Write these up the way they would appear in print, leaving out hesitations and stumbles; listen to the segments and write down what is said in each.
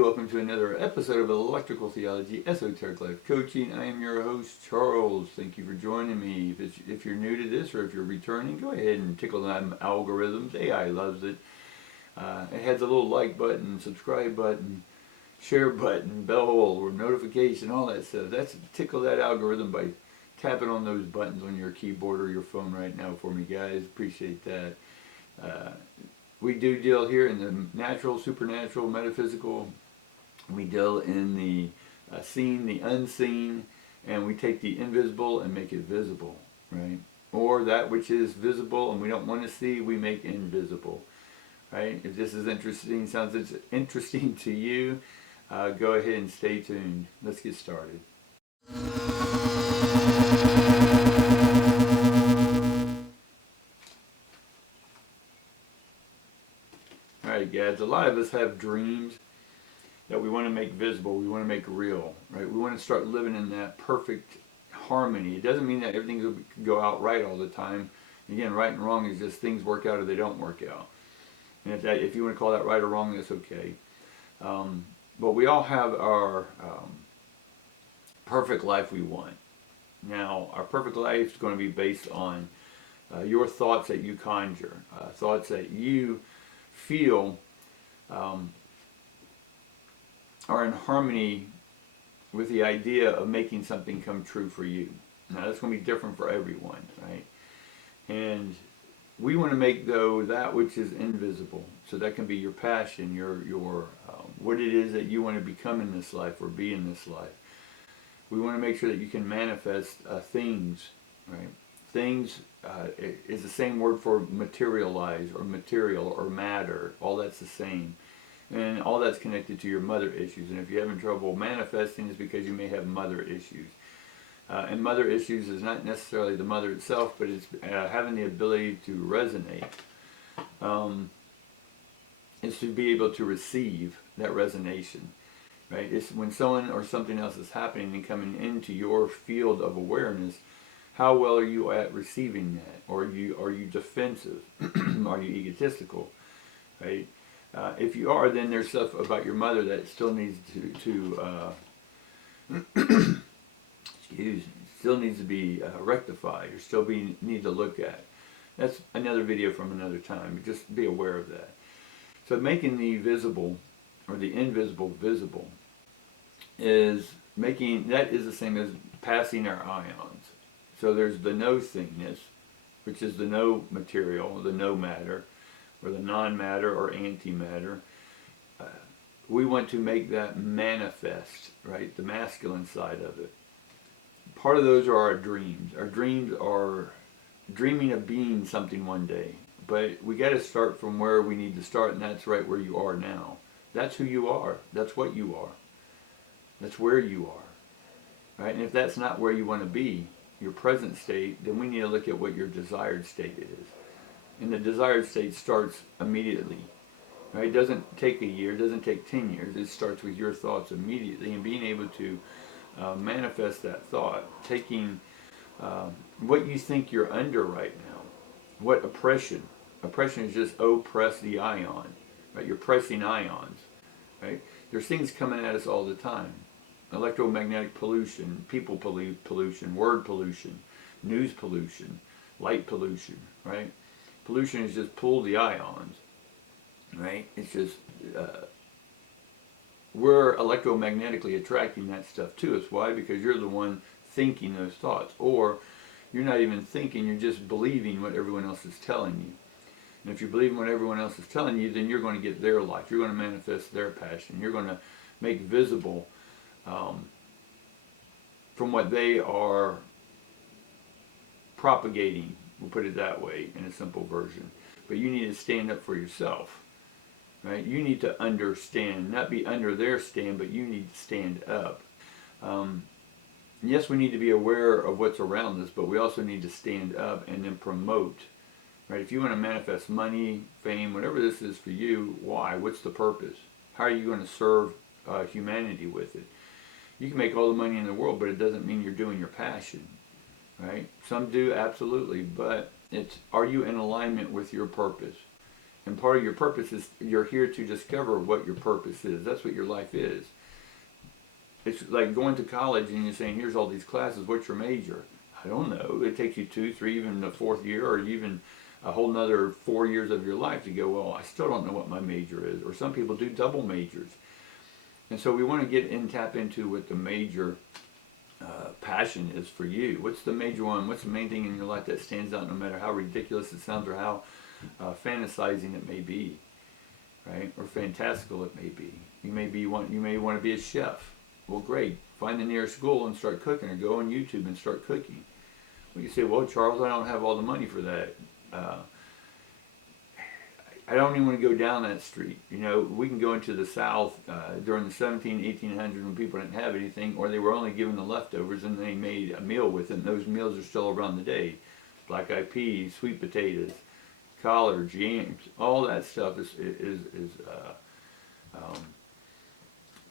welcome to another episode of Electrical Theology, Esoteric Life Coaching. I am your host, Charles. Thank you for joining me. If you're new to this or if you're returning, go ahead and tickle them algorithms. AI loves it. It has a little like button, subscribe button, share button, bell or notification, all that stuff. That's tickle that algorithm by tapping on those buttons on your keyboard or your phone right now for me, guys. Appreciate that. We do deal here in the natural, supernatural, metaphysical. We deal in the seen, the unseen, and we take the invisible and make it visible, right? Or that which is visible and we don't want to see, we make invisible, right? If this is interesting, sounds interesting to you, go ahead and stay tuned. Let's get started. Alright guys, a lot of us have dreams that we want to make visible, we want to make real, right? We want to start living in that perfect harmony. It doesn't mean that everything will go out right all the time. Again, right and wrong is just things work out or they don't work out. And if you want to call that right or wrong, that's okay. But we all have our perfect life we want. Now, our perfect life is going to be based on your thoughts that you conjure, thoughts that you feel are in harmony with the idea of making something come true for you. Now that's going to be different for everyone, right? And we want to make, though, that which is invisible. So that can be your passion, your what it is that you want to become in this life or be in this life. We want to make sure that you can manifest things, right? Things is the same word for materialize or material or matter. All that's the same. And all that's connected to your mother issues. And if you're having trouble manifesting, it's because you may have mother issues. And mother issues is not necessarily the mother itself, but it's having the ability to resonate. It's to be able to receive that resonation. Right? It's when someone or something else is happening and coming into your field of awareness. How well are you at receiving that? Or are you defensive? Are you egotistical? Right? If you are, then there's stuff about your mother that still needs to still needs to be rectified, or still need to look at. That's another video from another time. Just be aware of that. So making the visible or the invisible visible is the same as passing our ions. So there's the no thingness, which is the no material, the no matter, or the non-matter or antimatter. We want to make that manifest, right? The masculine side of it. Part of those are our dreams. Our dreams are dreaming of being something one day. But we got to start from where we need to start, and that's right where you are now. That's who you are. That's what you are. That's where you are. Right? And if that's not where you want to be, your present state, then we need to look at what your desired state is. And the desired state starts immediately. Right? It doesn't take a year, it doesn't take 10 years. It starts with your thoughts immediately and being able to manifest that thought. Taking what you think you're under right now. What oppression? Oppression is just oppress the ion. Right? You're pressing ions. Right? There's things coming at us all the time. Electromagnetic pollution, people pollution, word pollution, news pollution, light pollution, right? Pollution is just pull the ions, right? It's just, we're electromagnetically attracting that stuff to us. Why? Because you're the one thinking those thoughts. Or you're not even thinking, you're just believing what everyone else is telling you. And if you're believing what everyone else is telling you, then you're going to get their life. You're going to manifest their passion. You're going to make visible from what they are propagating. We'll put it that way in a simple version. But you need to stand up for yourself. Right? You need to understand, not be under their stand, but you need to stand up. Yes, we need to be aware of what's around us, but we also need to stand up and then promote. Right? If you want to manifest money, fame, whatever this is for you, why? What's the purpose? How are you going to serve humanity with it? You can make all the money in the world, but it doesn't mean you're doing your passion. Right? Some do, absolutely, but it's, are you in alignment with your purpose? And part of your purpose is you're here to discover what your purpose is. That's what your life is. It's like going to college and you're saying, here's all these classes, what's your major? I don't know. It takes you 2, 3, even the 4th year, or even a whole nother 4 years of your life to go, well, I still don't know what my major is. Or some people do double majors. And so we want to get in, tap into what the major passion is for you. What's the major one? What's the main thing in your life that stands out no matter how ridiculous it sounds or how fantasizing it may be, right? Or fantastical it may be. You may want to be a chef. Well, great. Find the nearest school and start cooking, or go on YouTube and start cooking. Well, you say, well, Charles, I don't have all the money for that. I don't even want to go down that street. You know, we can go into the South during the 1800s when people didn't have anything, or they were only given the leftovers and they made a meal with it, and those meals are still around today. Black-eyed peas, sweet potatoes, collards, yams, all that stuff is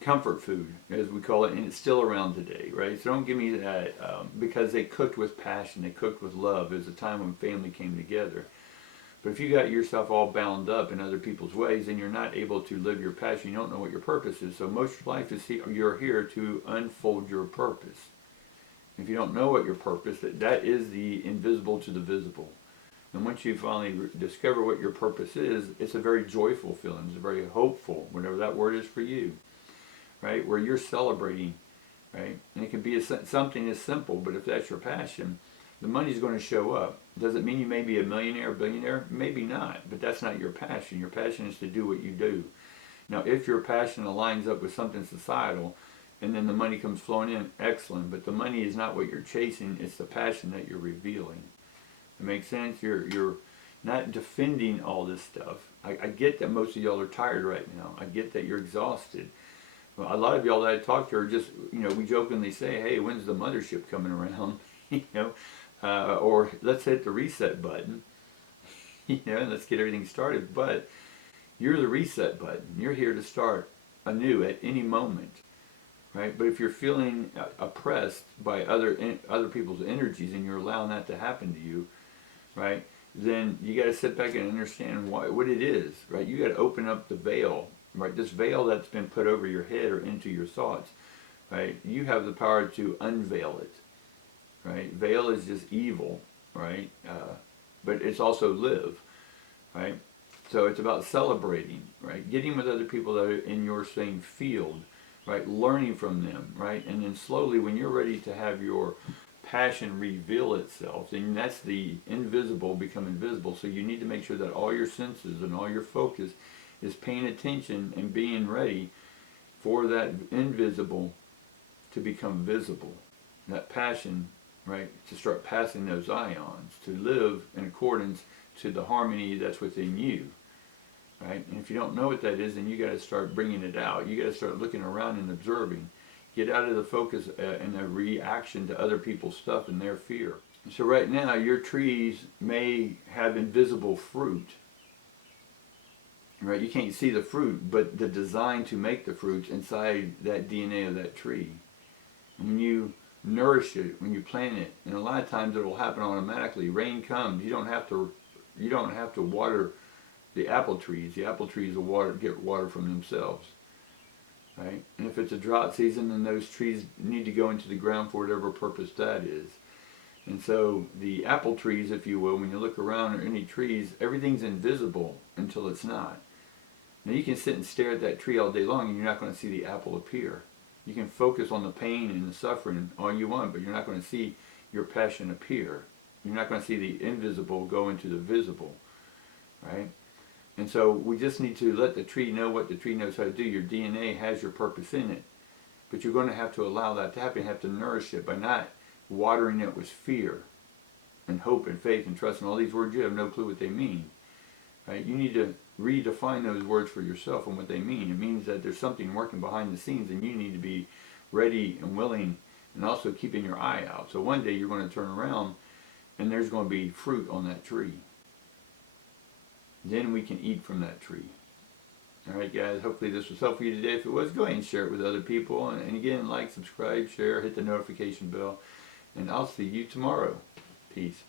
comfort food, as we call it, and it's still around today, right? So don't give me that, because they cooked with passion, they cooked with love. It was a time when family came together. But if you got yourself all bound up in other people's ways and you're not able to live your passion, you don't know what your purpose is. So most of life is you're here to unfold your purpose. If you don't know what your purpose, that is the invisible to the visible. And once you finally discover what your purpose is, it's a very joyful feeling. It's a very hopeful, whatever that word is for you, right? Where you're celebrating, right? And it can be something as simple, but if that's your passion, the money's going to show up. Does it mean you may be a millionaire or billionaire? Maybe not, but that's not your passion. Your passion is to do what you do. Now, if your passion aligns up with something societal, and then the money comes flowing in, excellent. But the money is not what you're chasing. It's the passion that you're revealing. It makes sense? You're not defending all this stuff. I get that most of y'all are tired right now. I get that you're exhausted. Well, a lot of y'all that I talk to are just, we jokingly say, hey, when's the mothership coming around? Or let's hit the reset button, and let's get everything started. But you're the reset button. You're here to start anew at any moment, right? But if you're feeling oppressed by other people's energies and you're allowing that to happen to you, right, then you got to sit back and understand what it is, right? You got to open up the veil, right? This veil that's been put over your head or into your thoughts, right? You have the power to unveil it. Right? Veil is just evil, right? But it's also live, right? So it's about celebrating, right? Getting with other people that are in your same field, right? Learning from them, right? And then slowly, when you're ready to have your passion reveal itself, then that's the invisible becoming visible. So you need to make sure that all your senses and all your focus is paying attention and being ready for that invisible to become visible. That passion, right, to start passing those ions, to live in accordance to the harmony that's within you, right? And if you don't know what that is, then you got to start bringing it out. You got to start looking around and observing. Get out of the focus and the reaction to other people's stuff and their fear. So right now, your trees may have invisible fruit, right? You can't see the fruit, but the design to make the fruits inside that DNA of that tree. And when you nourish it, when you plant it, and a lot of times it will happen automatically. Rain comes. You don't have to water the apple trees. The apple trees will get water from themselves, right? And if it's a drought season, then those trees need to go into the ground for whatever purpose that is. And so the apple trees, if you will, when you look around or any trees, everything's invisible until it's not. Now you can sit and stare at that tree all day long and you're not going to see the apple appear. You can focus on the pain and the suffering all you want, but you're not going to see your passion appear. You're not going to see the invisible go into the visible, right? And so we just need to let the tree know what the tree knows how to do. Your DNA has your purpose in it, but you're going to have to allow that to happen. You have to nourish it by not watering it with fear and hope and faith and trust and all these words. You have no clue what they mean, right? You need to redefine those words for yourself and what they mean. It means that there's something working behind the scenes and you need to be ready and willing and also keeping your eye out. So one day you're going to turn around and there's going to be fruit on that tree. Then we can eat from that tree. Alright guys, hopefully this was helpful for you today. If it was, go ahead and share it with other people. And again, like, subscribe, share, hit the notification bell. And I'll see you tomorrow. Peace.